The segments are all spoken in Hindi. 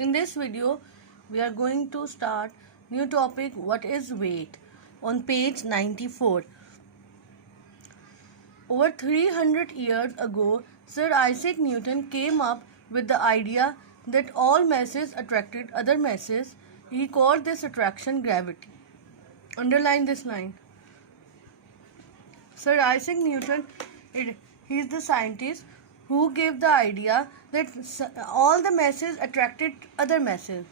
In this video, we are going to start new topic, what is weight, on page 94. Over 300 years ago, Sir Isaac Newton came up with the idea that all masses attracted other masses. He called this attraction gravity. Underline this line. Sir Isaac Newton, he is the scientist who gave the idea that all the masses attracted other masses.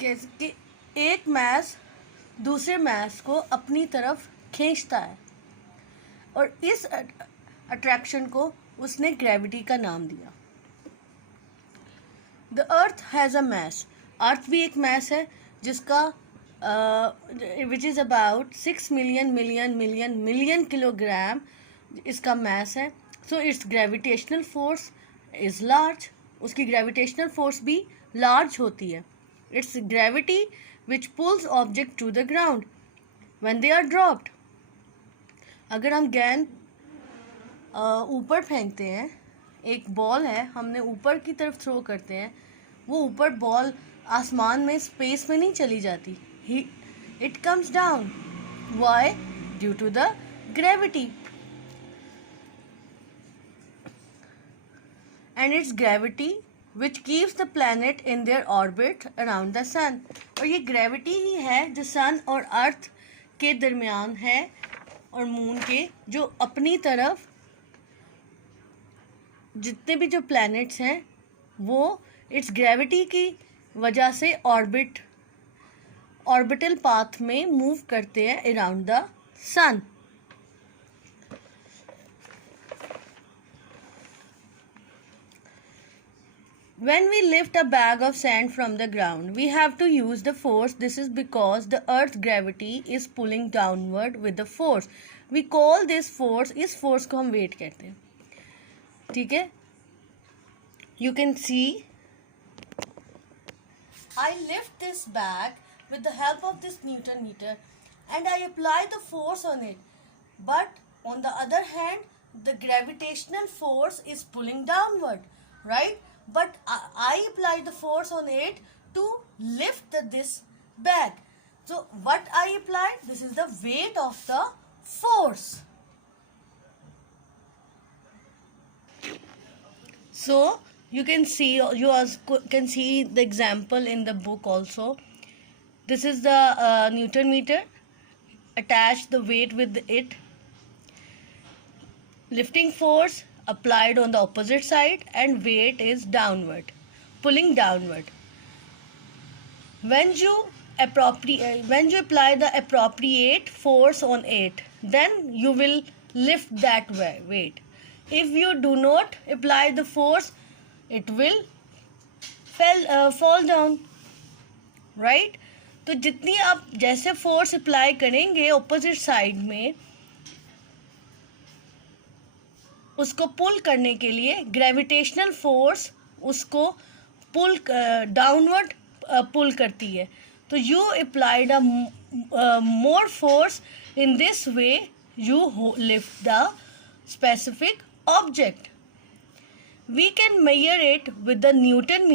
कि एक मैस दूसरे मैस को अपनी तरफ खींचता है और इस अट्रैक्शन को उसने ग्रेविटी का नाम दिया. The earth has a mass. Earth भी एक मैस है जिसका which is about 6 million kilogram इसका मैस है. So its gravitational force is large. उसकी ग्रेविटेशनल फोर्स भी लार्ज होती है. Its gravity which pulls object to the ground when they are dropped. अगर हम गेंद ऊपर फेंकते हैं, एक बॉल है, हमने ऊपर की तरफ थ्रो करते हैं, वो ऊपर बॉल आसमान में स्पेस में नहीं चली जाती. It comes down. Why? Due to the gravity. And it's gravity which keeps the planet in their orbit around the sun. और ये ग्रेविटी ही है जो सन और अर्थ के दरमियान है और मून के, जो अपनी तरफ जितने भी जो प्लैनेट्स हैं वो इट्स ग्रेविटी की वजह से ऑर्बिटल पाथ में मूव करते हैं around the sun. When we lift a bag of sand from the ground, we have to use the force. This is because the Earth's gravity is pulling downward with the force. We call this force, इस force को हम weight कहते हैं. ठीक है? You can see, I lift this bag with the help of this Newton meter and I apply the force on it. But on the other hand, the gravitational force is pulling downward, right? But I apply the force on it to lift this bag. So what I apply? This is the weight of the force. So you can see, you can see the example in the book also. This is the Newton meter. Attach the weight with it. Lifting force applied on the opposite side and weight is downward, pulling downward. When you apply the appropriate force on it, then you will lift that weight. If you do not apply the force, it will fall down, right? तो जितनी आप जैसे फोर्स अप्लाई करेंगे ऑपोजिट साइड में, उसको पुल करने के लिए ग्रेविटेशनल फोर्स उसको पुल डाउनवर्ड पुल करती है. तो you applied a more force. In this way you lift the specific object. We can measure it with the newton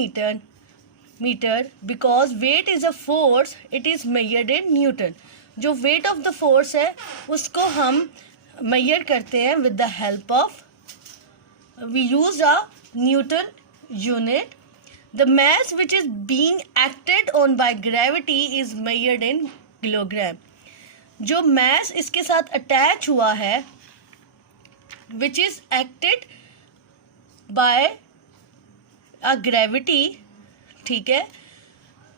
meter because weight is a force. It is measured in newton. जो वेट ऑफ द फोर्स है उसको हम मेजर करते हैं with the help of, we use a Newton unit. The mass which is being acted on by gravity is measured in kilogram. जो mass इसके साथ attach हुआ है, which is acted by a gravity, ठीक है,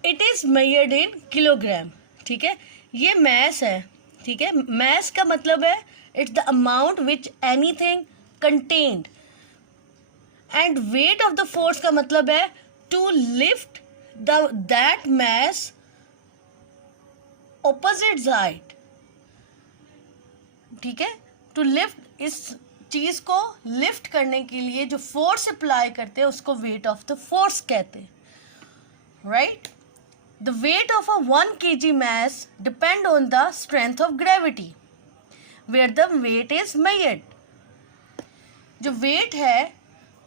it is measured in kilogram. ठीक है, ये mass है. ठीक है, mass का मतलब है it's the amount which anything contained. And weight of the force का मतलब है to lift that mass opposite side. ठीक है, टू लिफ्ट, इस चीज को लिफ्ट करने के लिए जो फोर्स अप्लाई करते हैं उसको वेट ऑफ द फोर्स कहते हैं, right? The weight of a 1 kg mass depend on the strength of gravity where the weight is measured. जो वेट है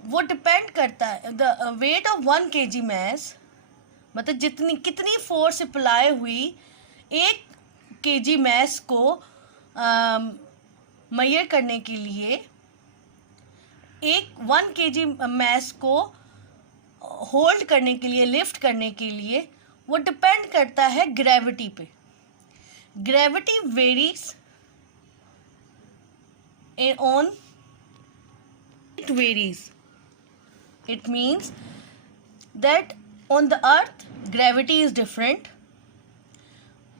वो डिपेंड करता है the weight of 1 kg mass, मतलब कितनी फोर्स अप्लाई हुई 1 kg mass को मेजर करने के लिए, 1 kg mass को होल्ड करने के लिए, लिफ्ट करने के लिए, वो डिपेंड करता है ग्रेविटी पे. Gravity varies on it varies. It means that on the earth gravity is different,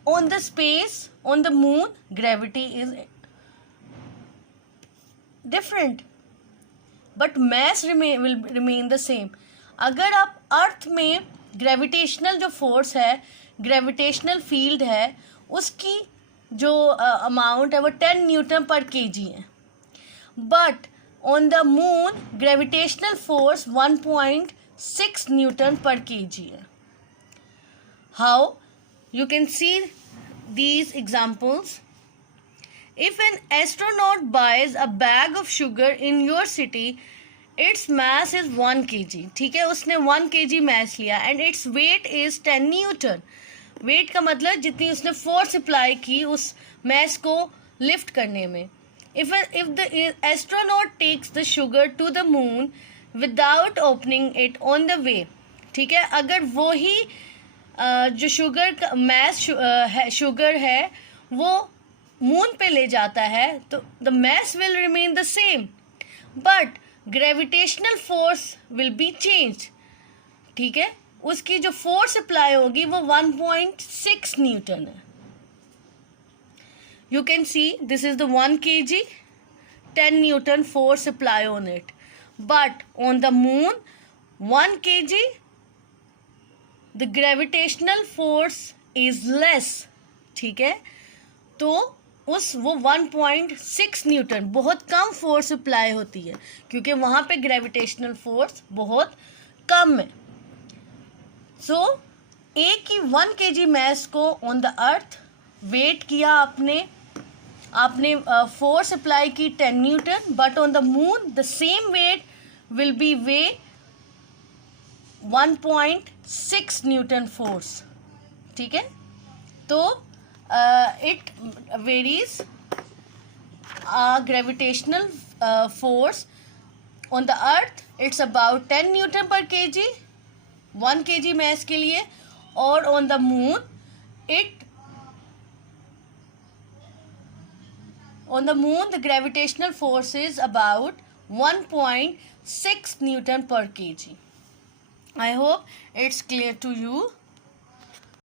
on the space, on the moon gravity is different, but mass will remain the same. अगर आप अर्थ में ग्रेविटेशनल जो फोर्स है, ग्रेविटेशनल फील्ड है, उसकी जो अमाउंट है वो 10 न्यूटन पर केजी है, but on the moon gravitational force 1.6 Newton पर केजी है. How you can see these examples. If an astronaut buys a bag of sugar in your city, its mass is 1 kg. ठीक है, उसने 1 kg mass लिया and its weight is 10 Newton. Wait का मतलब जितनी उसने फोर्स अप्लाई की उस mass को लिफ्ट करने में. If the astronaut takes the sugar to the moon without opening it on the way, ठीक है, अगर वो ही जो शुगर का मैस शुगर है वो मून पे ले जाता है तो the mass will remain the same, but gravitational force will be change. ठीक है, उसकी जो फोर्स अप्लाई होगी वो 1.6 न्यूटन है. You can see this is the 1 kg, 10 Newton force apply on it. But on the moon, 1 kg, the gravitational force is less. ठीक है, तो वो 1.6 न्यूटन बहुत कम फोर्स अप्लाई होती है क्योंकि वहाँ पे ग्रेविटेशनल फोर्स बहुत कम है. सो एक ही 1 kg मैस को ऑन द अर्थ वेट किया आपने फोर्स अप्लाई की 10 Newton, but on the moon the same weight will be way 1.6 Newton force. ठीक है, तो it varies gravitational force on the earth it's about 10 Newton पर केजी 1 kg मैस के लिए, और on the moon on the moon the gravitational force is about 1.6 Newton per kg. I hope it's clear to you.